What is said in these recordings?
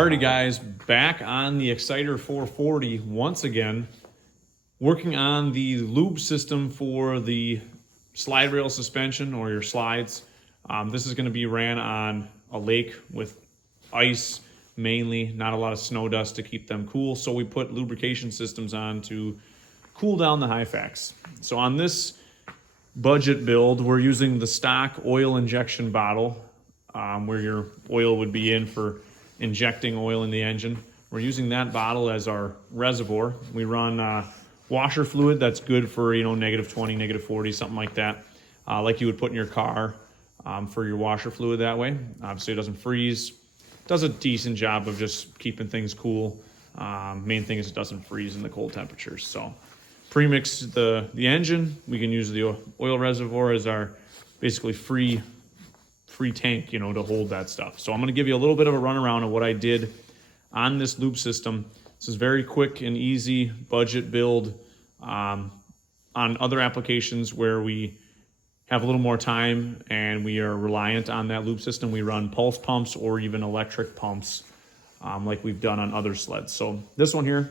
Alrighty guys, back on the Exciter 440 once again, working on the lube system for the slide rail suspension or your slides. This is going to be ran on a lake with ice mainly, not a lot of snow dust to keep them cool. So we put lubrication systems on to cool down the hyfax. So on this budget build, we're using the stock oil injection bottle where your oil would be in for injecting oil in the engine. We're using that bottle as our reservoir. We run washer fluid that's good for, you know, -20, -40, something like that, like you would put in your car for your washer fluid that way. Obviously it doesn't freeze. Does a decent job of just keeping things cool. Main thing is it doesn't freeze in the cold temperatures. So premix the engine. We can use the oil reservoir as our basically free tank, you know, to hold that stuff. So I'm going to give you a little bit of a runaround of what I did on this lube system. This is very quick and easy budget build. On other applications where we have a little more time and we are reliant on that lube system, we run pulse pumps or even electric pumps like we've done on other sleds. So this one here,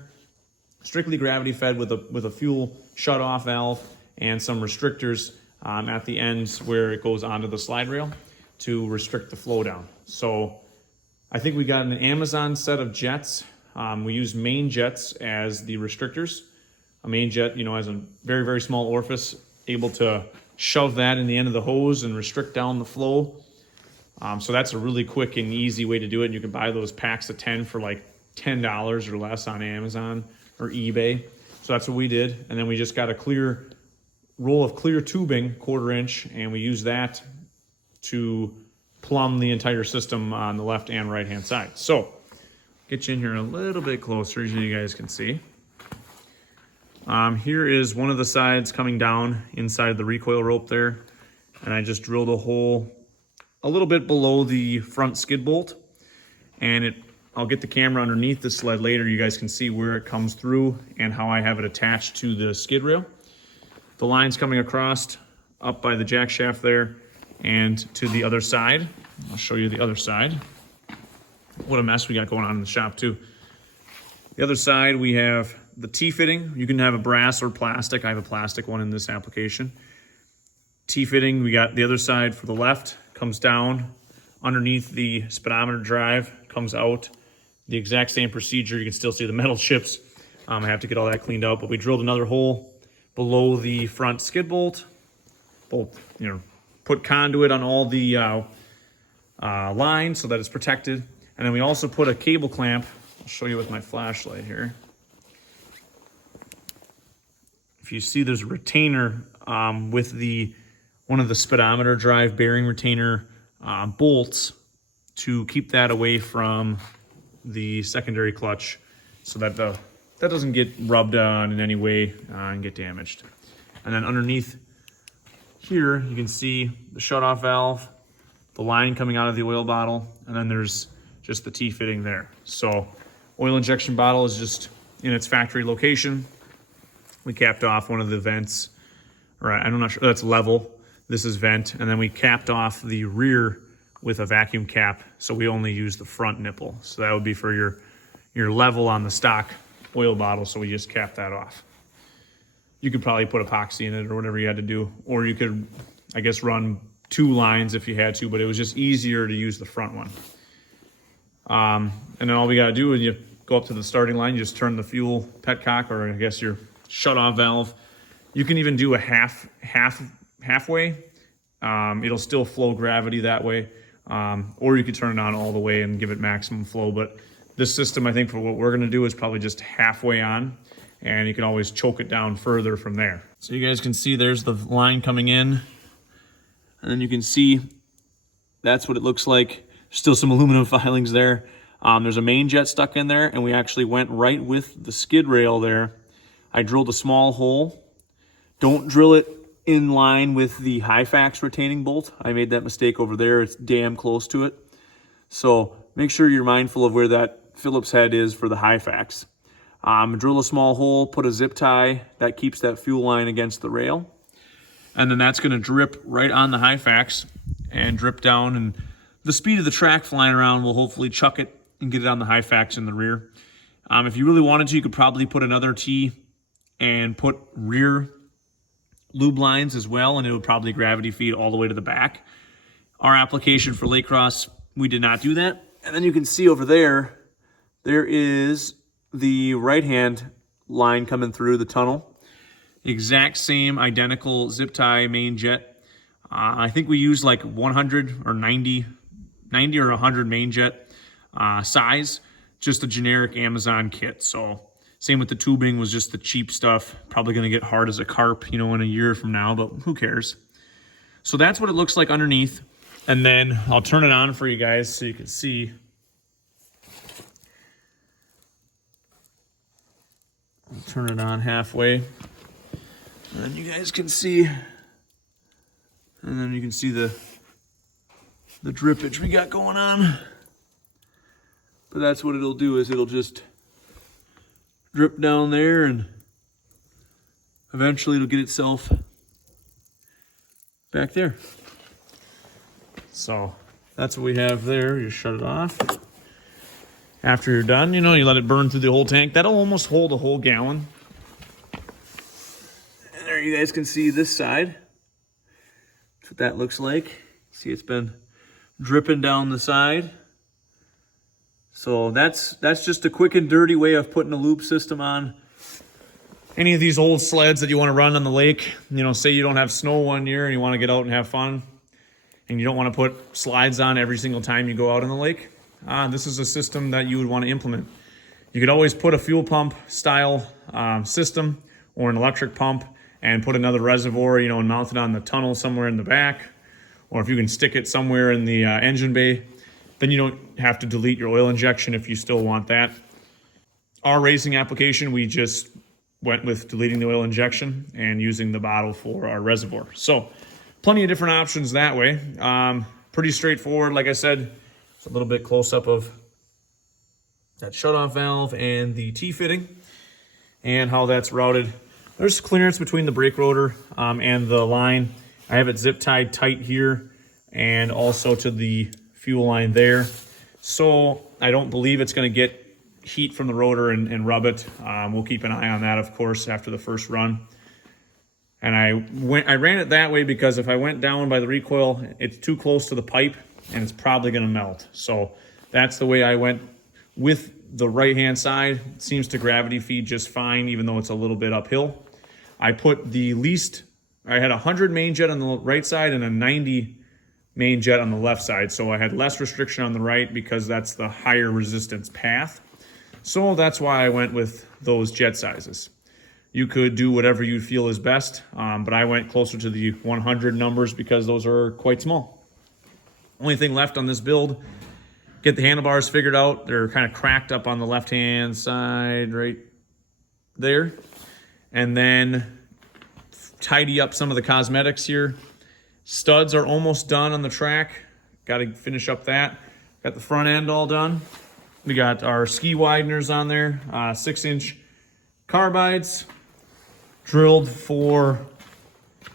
strictly gravity fed with a fuel shut off valve and some restrictors at the ends where it goes onto the slide rail to restrict the flow down. So I think we got an Amazon set of jets. We use main jets as the restrictors. A main jet, you know, has a very, very small orifice, able to shove that in the end of the hose and restrict down the flow. So that's a really quick and easy way to do it. And you can buy those packs of 10 for like $10 or less on Amazon or eBay. So that's what we did. And then we just got a clear roll of clear tubing, 1/4 inch, and we use that to plumb the entire system on the left and right hand side. So get you in here a little bit closer so you guys can see. Here is one of the sides coming down inside the recoil rope there, and I just drilled a hole a little bit below the front skid bolt, and I'll get the camera underneath the sled later. You guys can see where it comes through and how I have it attached to the skid rail. The line's coming across up by the jack shaft there and to the other side. I'll show you the other side. What a mess we got going on in the shop too. The other side we have the T-fitting. You can have a brass or plastic. I have a plastic one in this application. T-fitting, we got the other side for the left, comes down underneath the speedometer drive, comes out. The exact same procedure. You can still see the metal chips. I have to get all that cleaned out, but we drilled another hole below the front skid bolt. Put conduit on all the lines so that it's protected. And then we also put a cable clamp. I'll show you with my flashlight here. If you see, there's a retainer with one of the speedometer drive bearing retainer bolts to keep that away from the secondary clutch so that that doesn't get rubbed on in any way and get damaged. And then underneath here, you can see the shutoff valve, the line coming out of the oil bottle, and then there's just the T-fitting there. So oil injection bottle is just in its factory location. We capped off one of the vents, right? I'm not sure, that's level. This is vent. And then we capped off the rear with a vacuum cap. So we only use the front nipple. So that would be for your level on the stock oil bottle. So we just capped that off. You could probably put epoxy in it or whatever you had to do. Or you could, I guess, run 2 lines if you had to, but it was just easier to use the front one. And then all we got to do is you go up to the starting line, you just turn the fuel petcock, or I guess your shut-off valve. You can even do a halfway. It'll still flow gravity that way. Or you could turn it on all the way and give it maximum flow. But this system, I think, for what we're going to do is probably just halfway on. And you can always choke it down further from there. So you guys can see there's the line coming in. And then you can see that's what it looks like. Still some aluminum filings there. There's a main jet stuck in there, and we actually went right with the skid rail there. I drilled a small hole. Don't drill it in line with the hyfax retaining bolt. I made that mistake over there. It's damn close to it. So make sure you're mindful of where that Phillips head is for the hyfax. Drill a small hole, put a zip tie that keeps that fuel line against the rail. And then that's going to drip right on the hyfax and drip down. And the speed of the track flying around will hopefully chuck it and get it on the hyfax in the rear. If you really wanted to, you could probably put another T and put rear lube lines as well, and it would probably gravity feed all the way to the back. Our application for Lake Cross, we did not do that. And then you can see over there, there is the right-hand line coming through the tunnel. Exact same identical zip tie main jet. I think we used like 100 or 90 or 100 main jet size, just a generic Amazon kit. So same with the tubing, was just the cheap stuff. Probably gonna get hard as a carp, in a year from now, but who cares? So that's what it looks like underneath. And then I'll turn it on for you guys so you can see. I'll turn it on halfway. And then you guys can see. And then you can see the drippage we got going on. But that's what it'll do, is it'll just drip down there, and eventually it'll get itself back there. So that's what we have there. You shut it off. After you're done, you let it burn through the whole tank. That'll almost hold a whole gallon. And there you guys can see this side. That's what that looks like. See, it's been dripping down the side. So that's just a quick and dirty way of putting a lube system on any of these old sleds that you want to run on the lake. Say you don't have snow one year and you want to get out and have fun, and you don't want to put slides on every single time you go out on the lake. This is a system that you would want to implement. You could always put a fuel pump style system or an electric pump and put another reservoir, and mount it on the tunnel somewhere in the back. Or if you can stick it somewhere in the engine bay, then you don't have to delete your oil injection if you still want that. Our racing application, we just went with deleting the oil injection and using the bottle for our reservoir. So plenty of different options that way. Pretty straightforward. Like I said, it's a little bit close up of that shutoff valve and the T-fitting and how that's routed. There's clearance between the brake rotor and the line. I have it zip tied tight here and also to the fuel line there. So I don't believe it's going to get heat from the rotor and rub it. We'll keep an eye on that, of course, after the first run. And I ran it that way because if I went down by the recoil, it's too close to the pipe and it's probably going to melt. So that's the way I went with the right-hand side. It seems to gravity feed just fine, even though it's a little bit uphill. I put the least, I had 100 main jet on the right side and a 90 main jet on the left side. So I had less restriction on the right because that's the higher resistance path. So that's why I went with those jet sizes. You could do whatever you feel is best, but I went closer to the 100 numbers because those are quite small. Only thing left on this build, get the handlebars figured out. They're kind of cracked up on the left-hand side right there. And then tidy up some of the cosmetics here. Studs are almost done on the track. Got to finish up that. Got the front end all done. We got our ski wideners on there, 6-inch carbides, drilled for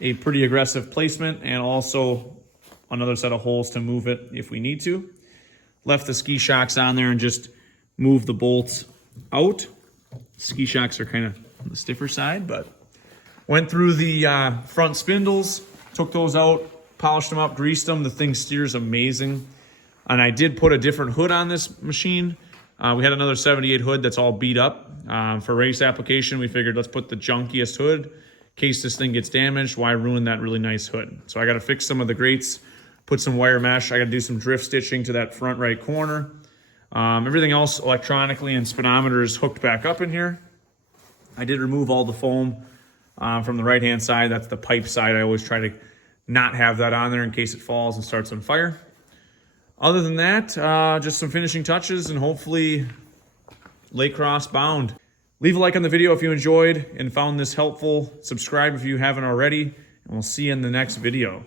a pretty aggressive placement, and also another set of holes to move it if we need to. Left the ski shocks on there and just moved the bolts out. Ski shocks are kind of on the stiffer side, but went through the front spindles, took those out, polished them up, greased them. The thing steers amazing. And I did put a different hood on this machine. We had another 78 hood that's all beat up. For race application, we figured let's put the junkiest hood. In case this thing gets damaged, why ruin that really nice hood? So I got to fix some of the grates, put some wire mesh. I got to do some drift stitching to that front right corner. Everything else electronically and speedometers hooked back up in here. I did remove all the foam from the right-hand side. That's the pipe side. I always try to not have that on there in case it falls and starts on fire. Other than that, just some finishing touches and hopefully Lake Cross bound. Leave a like on the video if you enjoyed and found this helpful. Subscribe if you haven't already, and we'll see you in the next video.